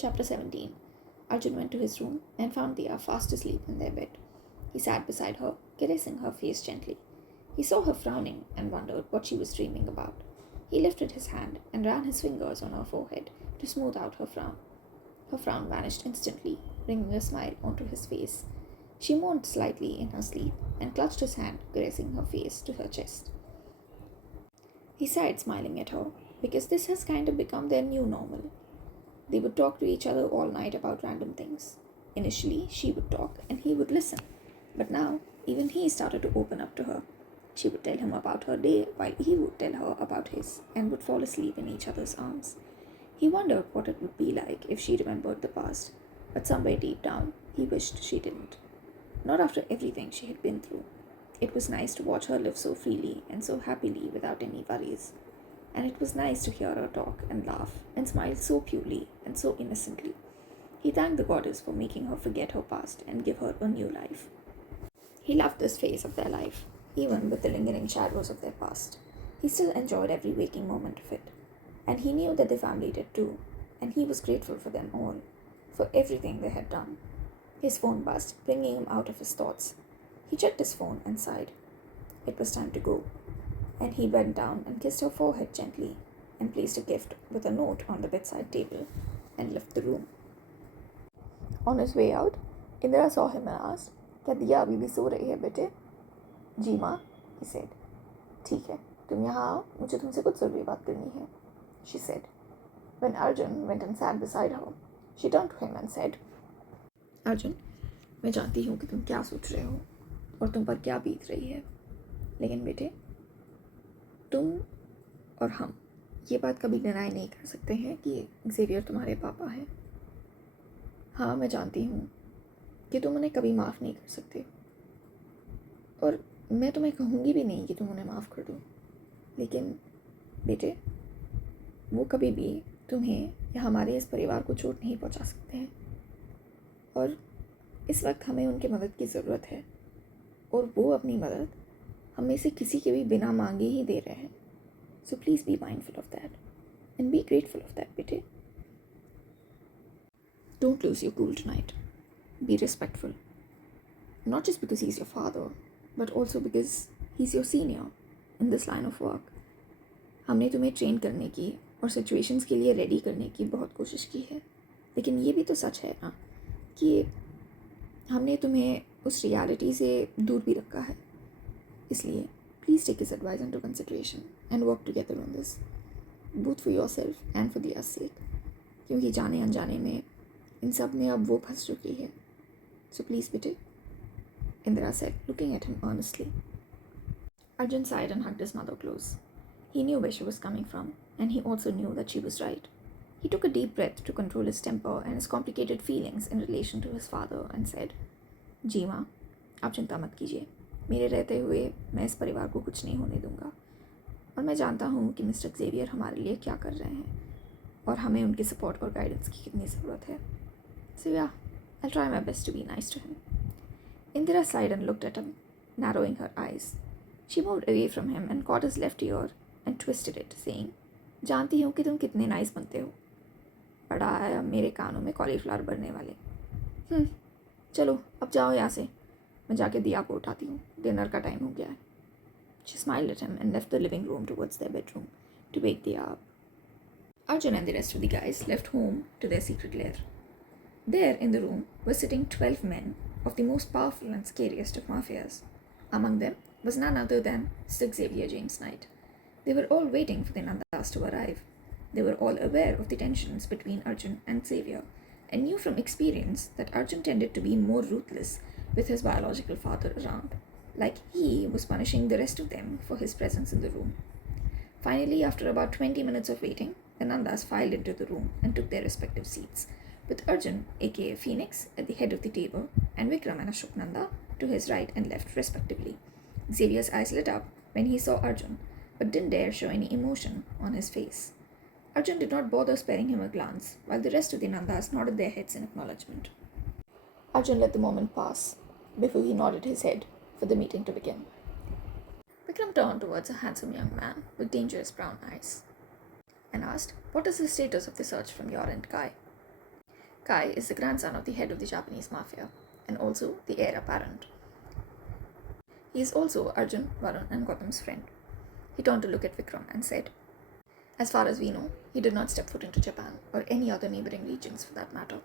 Chapter 17. Arjun went to his room and found Diya fast asleep in their bed. He sat beside her, caressing her face gently. He saw her frowning and wondered what she was dreaming about. He lifted his hand and ran his fingers on her forehead to smooth out her frown. Her frown vanished instantly, bringing a smile onto his face. She moaned slightly in her sleep and clutched his hand, caressing her face to her chest. He sighed, smiling at her, because this has kind of become their new normal. They would talk to each other all night about random things. Initially, she would talk and he would listen. But now, even he started to open up to her. She would tell him about her day while he would tell her about his, and would fall asleep in each other's arms. He wondered what it would be like if she remembered the past, but somewhere deep down, he wished she didn't. Not after everything she had been through. It was nice to watch her live so freely and so happily without any worries. And it was nice to hear her talk and laugh and smile so purely and so innocently. He thanked the goddess for making her forget her past and give her a new life. He loved this phase of their life, even with the lingering shadows of their past. He still enjoyed every waking moment of it. And he knew that the family did too, and he was grateful for them all, for everything they had done. His phone buzzed, bringing him out of his thoughts. He checked his phone and sighed. It was time to go. And he bent down and kissed her forehead gently and placed a gift with a note on the bedside table and left the room. On his way out, Indira saw him and asked, "क्या दिया अभी भी सो रही है बेटे?" "जी माँ," he said. "ठीक है, तुम यहाँ आओ, मुझे तुमसे कुछ ज़रूरी बात करनी है," she said. When Arjun went and sat beside her, she turned to him and said, "Arjun, मैं जानती हूँ कि तुम क्या सोच रहे हो और तुम पर क्या बीत रही है, लेकिन बेटे, तुम और हम ये बात कभी डिनाई नहीं कर सकते हैं कि एक्सेवियर तुम्हारे पापा हैं। हाँ, मैं जानती हूँ कि तुम उन्हें कभी माफ़ नहीं कर सकते, और मैं तुम्हें कहूँगी भी नहीं कि तुम उन्हें माफ़ कर दो, लेकिन बेटे, वो कभी भी तुम्हें या हमारे इस परिवार को चोट नहीं पहुँचा सकते हैं, और इस वक्त हमें उनकी मदद की ज़रूरत है, और वो अपनी मदद हम में से किसी के भी बिना मांगे ही दे रहे हैं. So please be mindful of that and be grateful of that, बेटे. Don't lose your cool tonight. Be respectful. Not just because he's your father, but also because he's your senior in this line of work. हमने तुम्हें train करने की और situations के लिए ready करने की बहुत कोशिश की है, लेकिन ये भी तो सच है ना कि हमने तुम्हें उस रियलिटी से दूर भी रखा है. इसलिए please take his advice into consideration and work together on this, both for yourself and for their sake, क्योंकि जाने अनजाने में इन सब में अब वो फंस चुकी है. So please, बेटे, Indira said, looking at him earnestly. Arjun sighed and hugged his mother close. He knew where she was coming from, and he also knew that she was right. He took a deep breath to control his temper and his complicated feelings in relation to his father and said, "जी माँ, आप चिंता मत कीजिए. मेरे रहते हुए मैं इस परिवार को कुछ नहीं होने दूंगा, और मैं जानता हूँ कि मिस्टर एक्सेवियर हमारे लिए क्या कर रहे हैं और हमें उनके सपोर्ट और गाइडेंस की कितनी ज़रूरत है. So yeah, I'll try my best to be nice to him." Indira sighed and looked at him, narrowing her eyes. She moved away from him and caught his left ear and twisted it, saying, "जानती हूँ कि तुम कितने nice बनते हो. पड़ा है अब मेरे कानों में कॉलीफ्लावर भरने वाले. चलो अब जाओ यहाँ से, मैं जाके दिया को उठाती हूँ, डिनर का टाइम हो गया है." She smiled at him and left the living room towards their bedroom to wake Diya up. Arjun and the rest of the guys left home to their secret lair. There in the room were sitting 12 men of the most powerful and scariest of mafias. Among them was none other than Sir Xavier James Knight. They were all waiting for the Nandas to arrive. They were all aware of the tensions between Arjun and Xavier, and knew from experience that Arjun tended to be more ruthless with his biological father around, like he was punishing the rest of them for his presence in the room. Finally, after about 20 minutes of waiting, the Nandas filed into the room and took their respective seats, with Arjun, aka Phoenix, at the head of the table, and Vikram and Ashok Nanda to his right and left, respectively. Xavier's eyes lit up when he saw Arjun, but didn't dare show any emotion on his face. Arjun did not bother sparing him a glance, while the rest of the Nandas nodded their heads in acknowledgement. Arjun let the moment pass before he nodded his head for the meeting to begin. Vikram turned towards a handsome young man with dangerous brown eyes and asked, "What is the status of the search from your end, Kai?" Kai is the grandson of the head of the Japanese mafia, and also the heir apparent. He is also Arjun, Varun, and Gautam's friend. He turned to look at Vikram and said, "As far as we know, he did not step foot into Japan, or any other neighboring regions for that matter.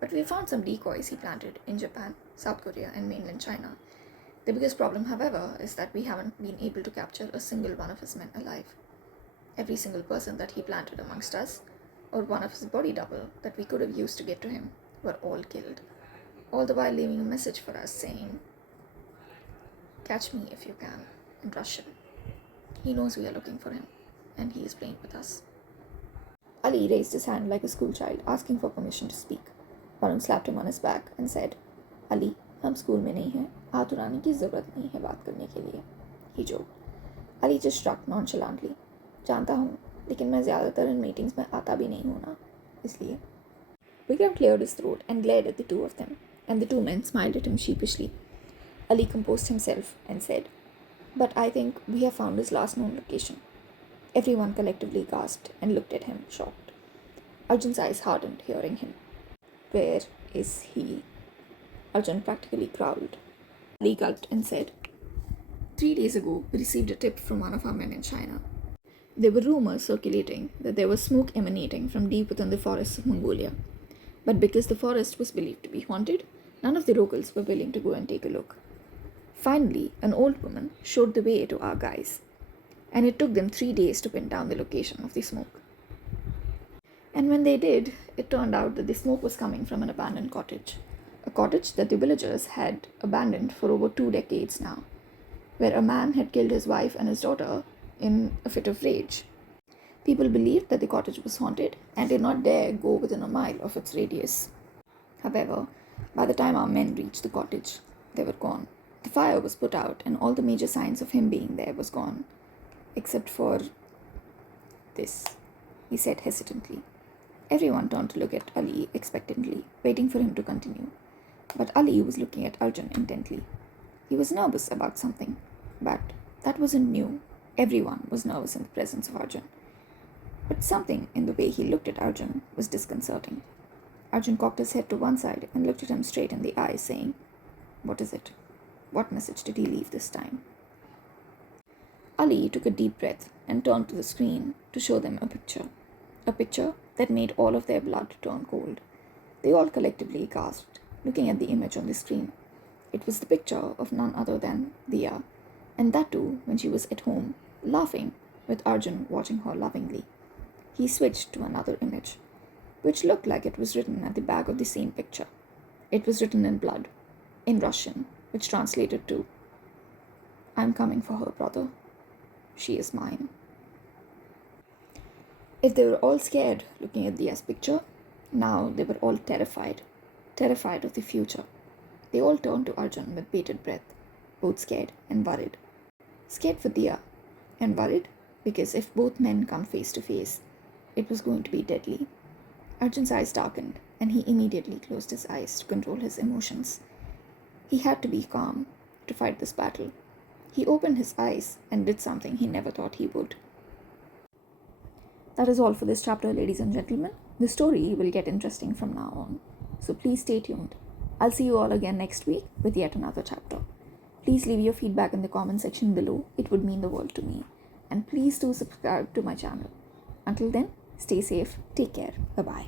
But we found some decoys he planted in Japan, South Korea, and mainland China. The biggest problem, however, is that we haven't been able to capture a single one of his men alive. Every single person that he planted amongst us, or one of his body double that we could have used to get to him, were all killed, all the while leaving a message for us saying, 'Catch me if you can,' in Russian. He knows we are looking for him, and he is playing with us." Ali raised his hand like a schoolchild, asking for permission to speak. Varun slapped him on his back and said, "Ali, हम school में नहीं हैं, हाथ उड़ाने की ज़रूरत नहीं है बात करने के लिए." He joked. Ali just shrugged nonchalantly. "जानता हूँ, लेकिन मैं ज़्यादातर इन मीटिंग्स में आता भी नहीं हूँ ना, इसलिए." Vikram cleared his throat and glared at the two of them, and the two men smiled at him sheepishly. Ali composed himself and said, "But I think we have found his last known location." Everyone collectively gasped and looked at him, shocked. Arjun's eyes hardened, hearing him. "Where is he?" Arjun practically growled. Ali gulped and said, 3 days ago, we received a tip from one of our men in China. There were rumors circulating that there was smoke emanating from deep within the forests of Mongolia. But because the forest was believed to be haunted, none of the locals were willing to go and take a look. Finally, an old woman showed the way to our guys, and it took them 3 days to pin down the location of the smoke. And when they did, it turned out that the smoke was coming from an abandoned cottage. A cottage that the villagers had abandoned for over 2 decades now, where a man had killed his wife and his daughter in a fit of rage. People believed that the cottage was haunted and did not dare go within a mile of its radius. However, by the time our men reached the cottage, they were gone. The fire was put out and all the major signs of him being there was gone, except for this, he said hesitantly. Everyone turned to look at Ali expectantly, waiting for him to continue. But Ali was looking at Arjun intently. He was nervous about something, but that wasn't new. Everyone was nervous in the presence of Arjun. But something in the way he looked at Arjun was disconcerting. Arjun cocked his head to one side and looked at him straight in the eye, saying, "What is it? What message did he leave this time?" Ali took a deep breath and turned to the screen to show them a picture that made all of their blood turn cold. They all collectively gasped, looking at the image on the screen. It was the picture of none other than Diya, and that too when she was at home, laughing, with Arjun watching her lovingly. He switched to another image, which looked like it was written at the back of the same picture. It was written in blood, in Russian, which translated to, "I'm coming for her, brother. She is mine." If they were all scared looking at Diya's picture, now they were all terrified of the future. They all turned to Arjun with bated breath, both scared and worried. Scared for Diya, and worried because if both men come face to face, it was going to be deadly. Arjun's eyes darkened, and he immediately closed his eyes to control his emotions. He had to be calm to fight this battle. He opened his eyes and did something he never thought he would. That is all for this chapter, ladies and gentlemen. The story will get interesting from now on, so please stay tuned. I'll see you all again next week with yet another chapter. Please leave your feedback in the comment section below. It would mean the world to me. And please do subscribe to my channel. Until then, stay safe, take care, bye-bye.